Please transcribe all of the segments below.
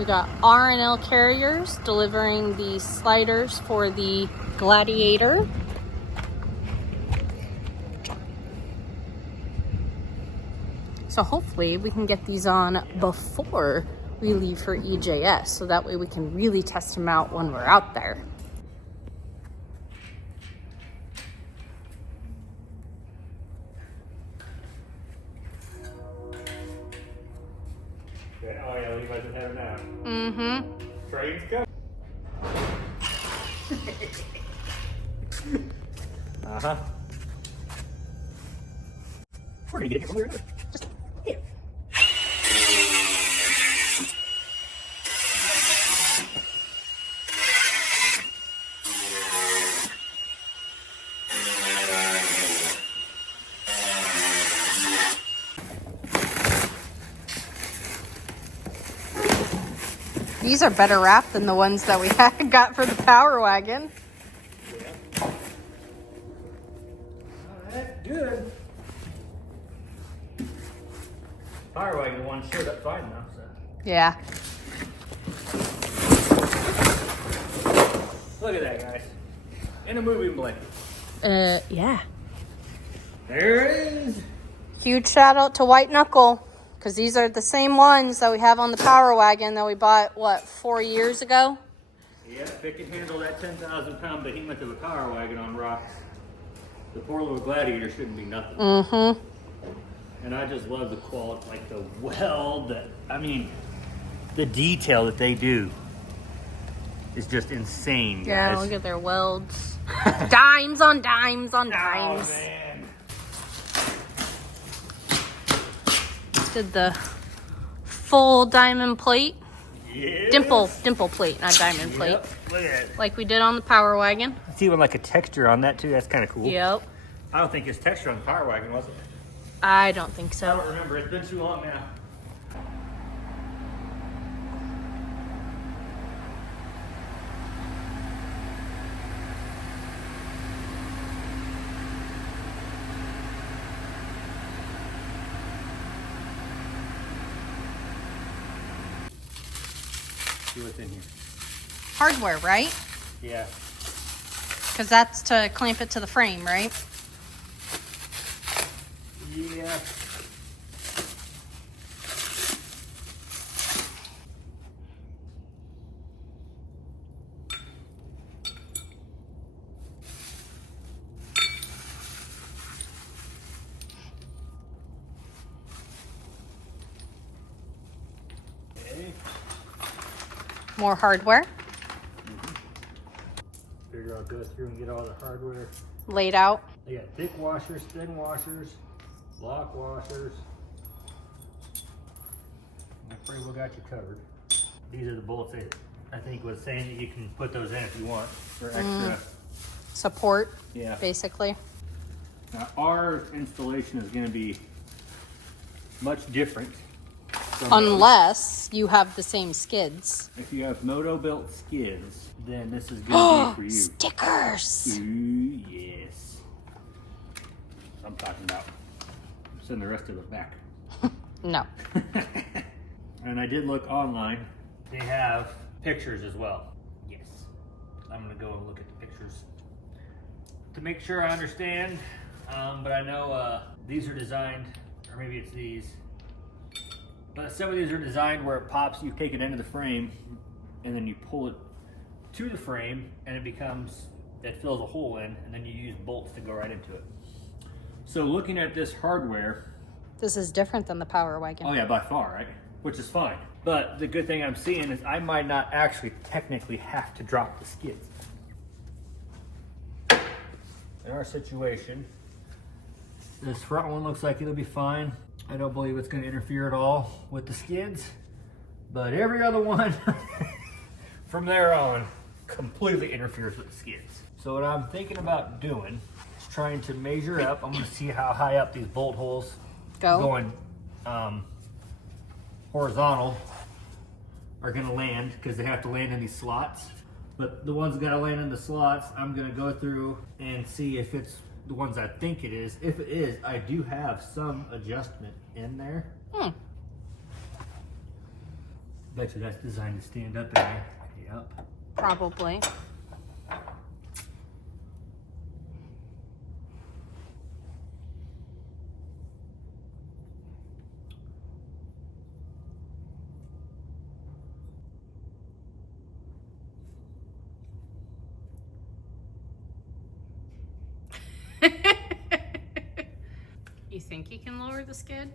We got R&L Carriers delivering the sliders for the Gladiator. So hopefully we can get these on before we leave for EJS, so that way we can really test them out when we're out there. Oh yeah, Levi doesn't have it now. Mm-hmm. Train's coming. Uh-huh. We're gonna get it from there. Just here. These are better wrapped than the ones that we got for the Power Wagon. Yeah. Alright, good. Power wagon one showed up fine now, so. Yeah. Look at that, guys. In a moving blanket. Yeah. There it is. Huge shout out to White Knuckle, because these are the same ones that we have on the Power Wagon that we bought, what, 4 years ago? Yeah, if it can handle that 10,000-pound behemoth of a power wagon on rocks, the poor little Gladiator shouldn't be nothing. Mm-hmm. And I just love the quality, like the weld, I mean, the detail that they do is just insane, guys. Yeah, look at their welds. Dimes on dimes on dimes. Oh, man. Did the full diamond plate. Yes. Dimple plate, not diamond plate. Yep. Look at it. Like we did on the Power Wagon. It's even like a texture on that, too. That's kind of cool. Yep. I don't think it's texture on the power wagon, was it? I don't think I so. don't remember. It's been too long now. See what's in here. Hardware, right? Yeah. Because that's to clamp it to the frame, right? Yeah. Okay. More hardware Figure I'll go through and get all the hardware. laid out. They got thick washers, thin washers, block washers. I pretty well got you covered. These are the bolts that I think was saying that you can put those in if you want for extra. Support, Yeah. basically. Now our installation is going to be much different. from Unless you have the same skids. if you have moto built skids, then this is going to be for you. Stickers! Ooh, yes. I'm talking about. Send the rest of it back. No. And I did look online. They have pictures as well. Yes. I'm gonna go and look at the pictures to make sure I understand. But I know these are designed, or maybe it's these. But some of these are designed where it pops, you take it into the frame, and then you pull it to the frame, and it fills a hole in, and then you use bolts to go right into it. So looking at this hardware, This is different than the Power Wagon. oh yeah, by far, right? Which is fine. But the good thing I'm seeing is I might not actually technically have to drop the skids. In our situation, this front one looks like it'll be fine. I don't believe it's going to interfere at all with the skids. But every other one from there on completely interferes with the skids. So what I'm thinking about doing is trying to measure up. I'm going to see how high up these bolt holes going horizontal are going to land, because they have to land in these slots. But the ones that got to land in the slots, I'm going to go through and see if it's the ones I think it is. If it is, I do have some adjustment in there. Bet you that's designed to stand up in there. Yep. Probably. You think you can lower the skid?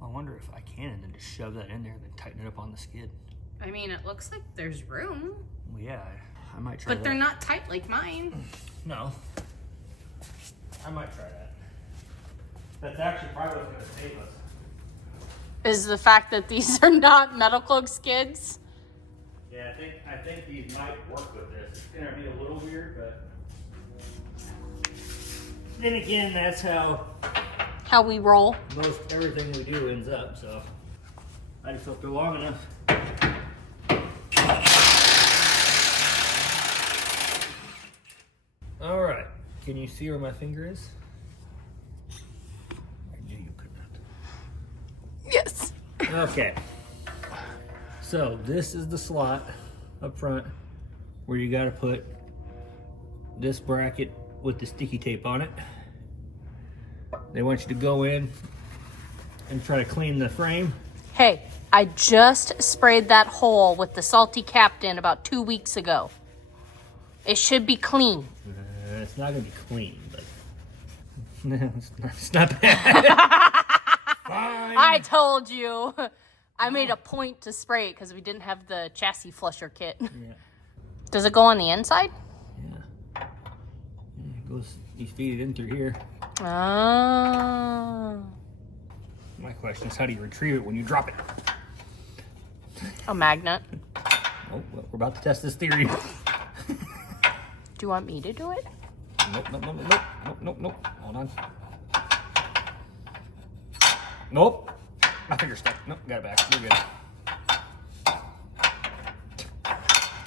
I wonder if I can and then just shove that in there and then tighten it up on the skid. I mean, it looks like there's room. Well, yeah, I might try that. But they're not tight like mine. No. I might try that. That's actually probably what's going to save us. Is the fact that these are not medical skids? Yeah, I think these might work with this. It's going to be a little weird, but then again, that's how we roll. most everything we do ends up. So I just hope they're long enough. All right, can you see where my finger is? I knew you could not. Yes. Okay. So this is the slot up front where you got to put this bracket with the sticky tape on it. They want you to go in and try to clean the frame. Hey, I just sprayed that hole with the salty Captain about 2 weeks ago. It should be clean. It's not gonna be clean, but no, it's not bad. Fine. I told you. I made a point to spray it because we didn't have the chassis flusher kit. Yeah. Does it go on the inside? Yeah. It goes. You feed it in through here. Oh. My question is, how do you retrieve it when you drop it? A magnet. Oh, well, we're about to test this theory. Do you want me to do it? Nope, nope, nope, nope, nope, nope, nope. Hold on. Nope. My finger's stuck. Nope, got it back. We're good.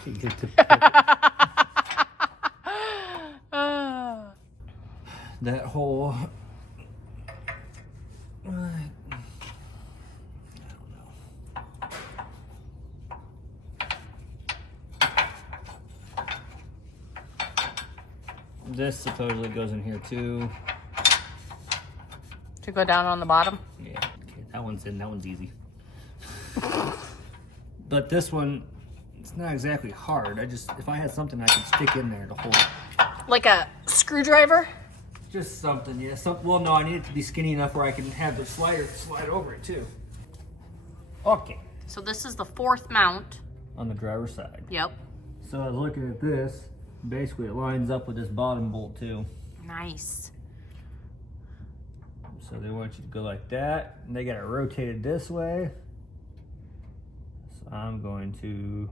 Can't get it to that hole. I don't know. This supposedly goes in here too. To go down on the bottom? Yeah, okay, that one's in. That one's easy. But this one, it's not exactly hard. If I had something I could stick in there to hold it. Like a screwdriver? Just something, yeah. Well, no, I need it to be skinny enough where I can have the slider slide over it too. Okay. So this is the fourth mount. On the driver's side. Yep. So I was looking at this. Basically, it lines up with this bottom bolt too. Nice. So they want you to go like that, and they got it rotated this way. So I'm going to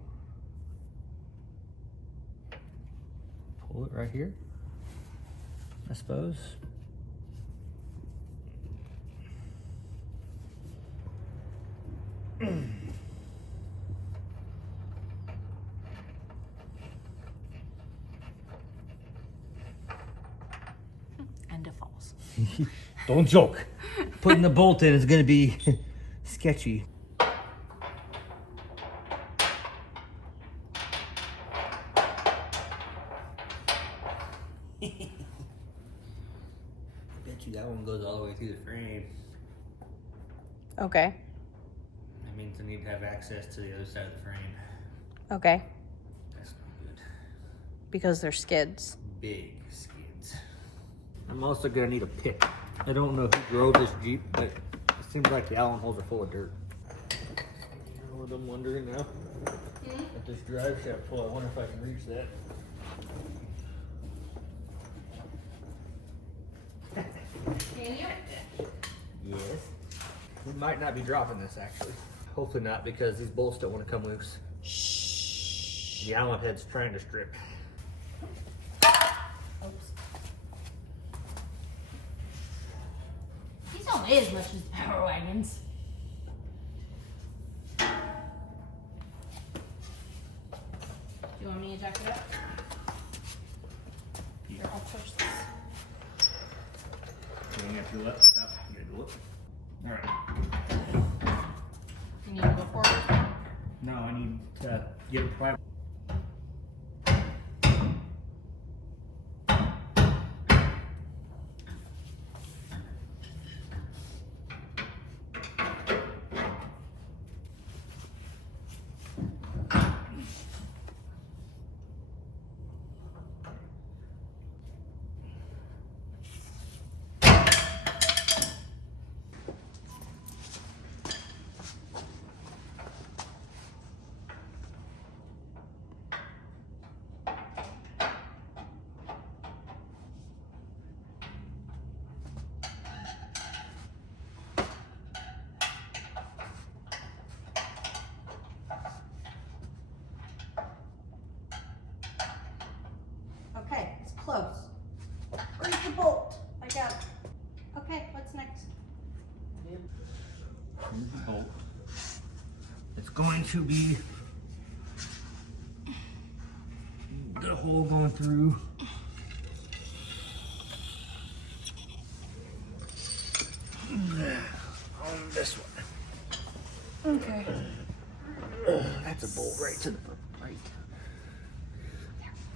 pull it right here, I suppose. And it falls. Don't joke. Putting the bolt in is going to be sketchy. Bet you that one goes all the way through the frame. Okay. That means I need to have access to the other side of the frame. Okay. That's not good. Because they're skids. Big skids. I'm also gonna need a pick. I don't know who drove this Jeep, but it seems like the Allen holes are full of dirt. You know what I'm wondering now? At this drive shaft pull, I wonder if I can reach that. Can you? Yes. We might not be dropping this actually. Hopefully not, because these bolts don't want to come loose. Shh. The Allen head's trying to strip. Oops. These don't weigh as much as the Power Wagons. Do you want me to jack it up? Here, I'll push this. You have to do that? Stop. You gotta do it. Alright. You need to go forward? now I need to get a private. Okay, it's close. Where's the bolt? I got it. Okay, what's next? Here's the bolt. It's going to be the hole going through. On this one. Okay. That's a bolt right to the right.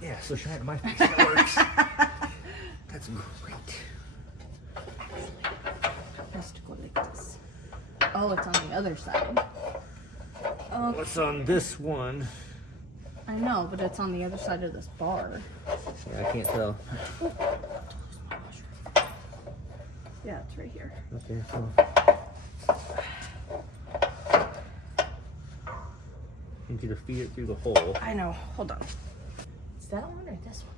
Yeah, so shine it in my face. That works. That's great. Has to go like this. Oh, it's on the other side. Oh, What's on this one? I know, but it's on the other side of this bar. Yeah, I can't tell. Yeah, it's right here. Okay, so I need you to feed it through the hole. I know. Hold on. Is that one or this one?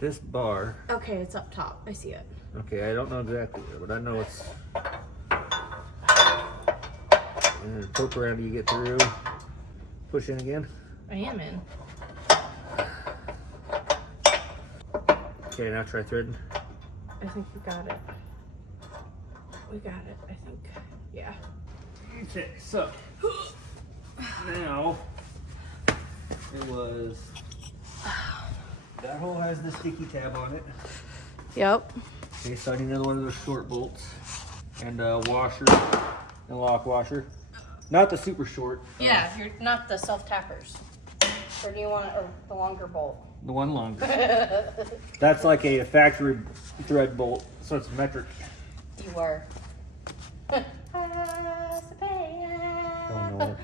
This bar. Okay, it's up top. I see it. Okay, I don't know exactly where, but I know it's. And then poke around till you get through. Push in again. I am in. Okay, now try threading. I think we got it. We got it, I think. Yeah. Okay, so now it was. That hole has the sticky tab on it. Yep. Okay, so I need another one of those short bolts and a washer and lock washer. Not the super short. Yeah, you're not the self-tappers. Or do you want or the longer bolt? The one longer. That's like a factory thread bolt, so it's metric. You are. Don't know.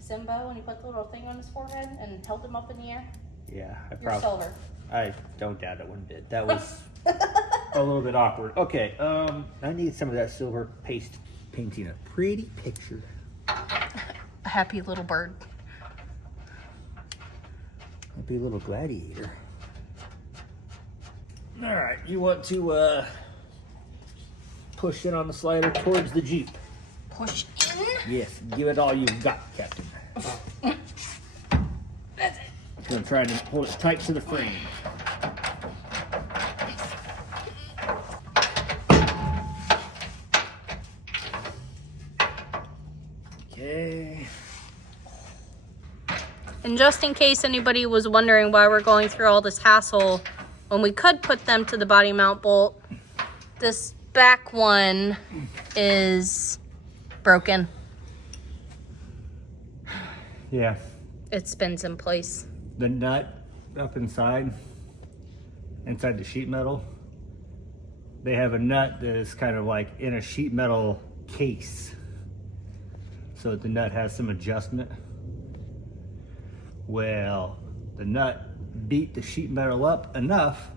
Simba, when he put the little thing on his forehead and held him up in the air? Yeah, I You're silver. I don't doubt it one bit. That was a little bit awkward. Okay, I need some of that silver paste painting a pretty picture. A happy little bird. Happy little gladiator. All right, you want to push in on the slider towards the Jeep. Push in. Yes, give it all you've got, Captain. That's it. I'm gonna try to hold it tight to the frame. Okay. And just in case anybody was wondering why we're going through all this hassle, when we could put them to the body mount bolt, this back one is broken. Yeah. It spins in place. The nut up inside the sheet metal, they have a nut that is kind of like in a sheet metal case. So the nut has some adjustment. Well, the nut beat the sheet metal up enough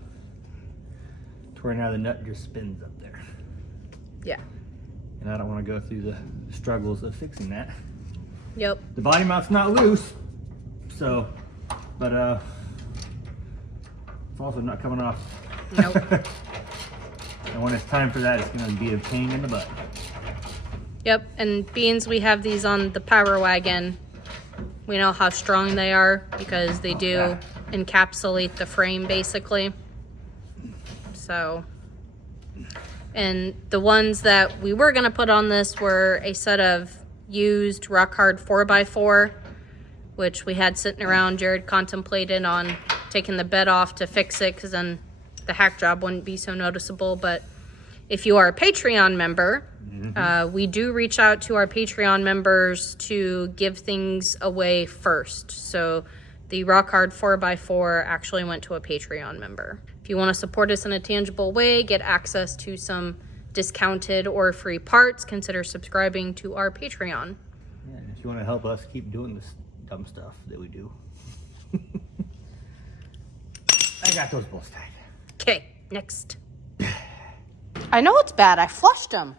to where now the nut just spins up there. Yeah. And I don't want to go through the struggles of fixing that. Yep. The body mount's not loose, so, but it's also not coming off. Nope. And when it's time for that, it's going to be a pain in the butt. Yep, and beans, we have these on the Power Wagon. We know how strong they are because they do encapsulate the frame basically. So, and the ones that we were gonna put on this were a set of used rock hard 4x4, which we had sitting around. Jared contemplated on taking the bed off to fix it because then the hack job wouldn't be so noticeable, but If you are a Patreon member, we do reach out to our Patreon members to give things away first. So the Rock Hard 4x4 actually went to a Patreon member. If you want to support us in a tangible way, get access to some discounted or free parts, consider subscribing to our Patreon. Yeah, and if you want to help us keep doing this dumb stuff that we do. I got those bolts tied. Okay, next. I know it's bad. I flushed them.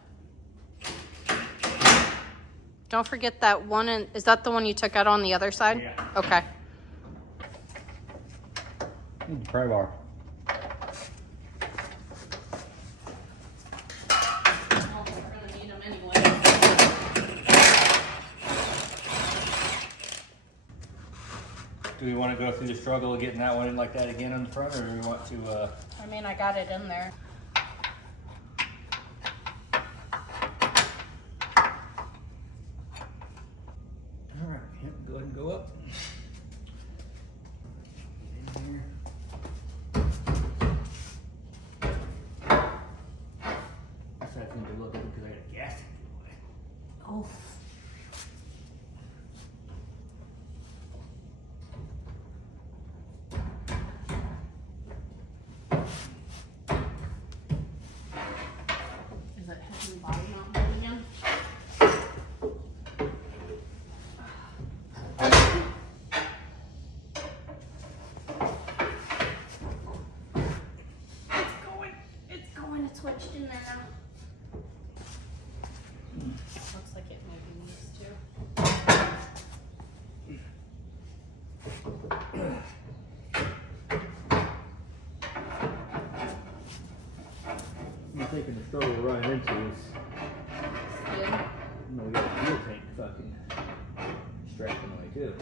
Don't forget that one. Is that the one you took out on the other side? Yeah. Okay. Need the pry bar. Do we want to go through the struggle of getting that one in like that again on the front, or do we want to, I mean, I got it in there. Alright, yep, go ahead and go up. In here. This side's gonna be a little different because I got a gas tank in the way. Oh. Is it hitting the bottom not moving again? It's switched in there now. Looks like it maybe needs to. I'm thinking the struggle we're running into is, Good. you know, we got the fuel tank fucking strapped in the way too.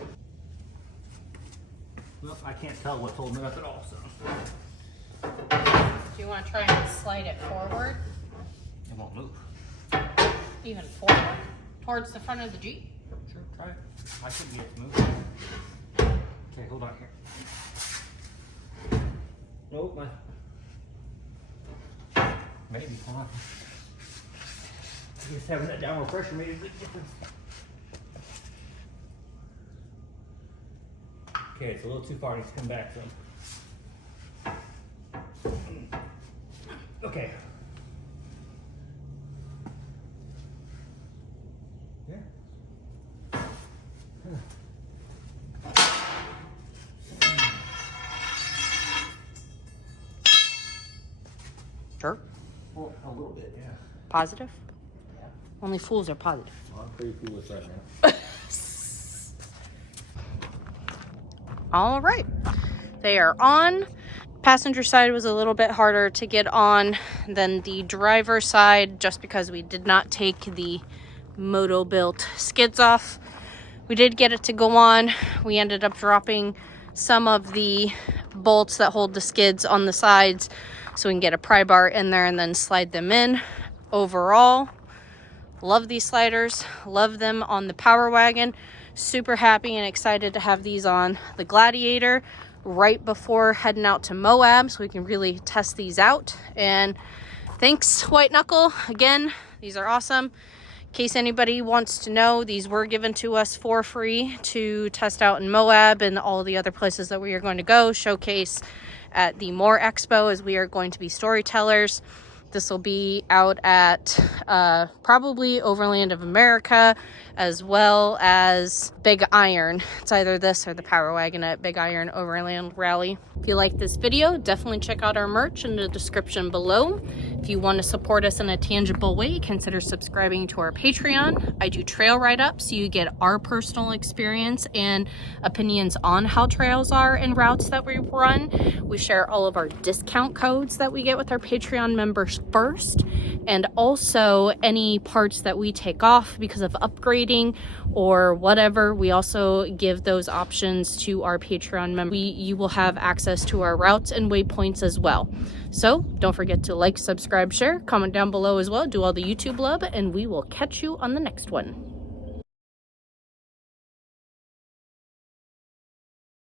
Well, I can't tell what's holding it up at all, so. Do you want to try and slide it forward? It won't move. Even forward? Towards the front of the Jeep? Sure, try it. I should get it to move. Okay, hold on here. Nope, maybe, hold on. I guess having that downward pressure made a big difference. Okay, it's a little too far, it needs to come back some. Okay. Yeah. Sure. Well, a little bit, yeah. Positive? Yeah. Only fools are positive. Well, I'm pretty foolish right now. All right. They are on. Passenger side was a little bit harder to get on than the driver side just because we did not take the Moto built skids off. We did get it to go on. We ended up dropping some of the bolts that hold the skids on the sides so we can get a pry bar in there and then slide them in. Overall, love these sliders. Love them on the Power Wagon. Super happy and excited to have these on the Gladiator right before heading out to Moab so we can really test these out. And thanks, White Knuckle. Again, these are awesome. In case anybody wants to know, these were given to us for free to test out in Moab and all the other places that we are going to go, showcase at the More Expo as we are going to be storytellers. This will be out at probably Overland of America, as well as Big Iron. It's either this or the Power Wagon at Big Iron Overland Rally. If you like this video, definitely check out our merch in the description below. If you want to support us in a tangible way, consider subscribing to our Patreon. I do trail write-ups, so you get our personal experience and opinions on how trails are and routes that we run. We share all of our discount codes that we get with our Patreon members first, and also any parts that we take off because of upgrading or whatever. We also give those options to our Patreon members. You will have access to our routes and waypoints as well. So don't forget to like, subscribe, share, comment down below as well, do all the YouTube love, and we will catch you on the next one.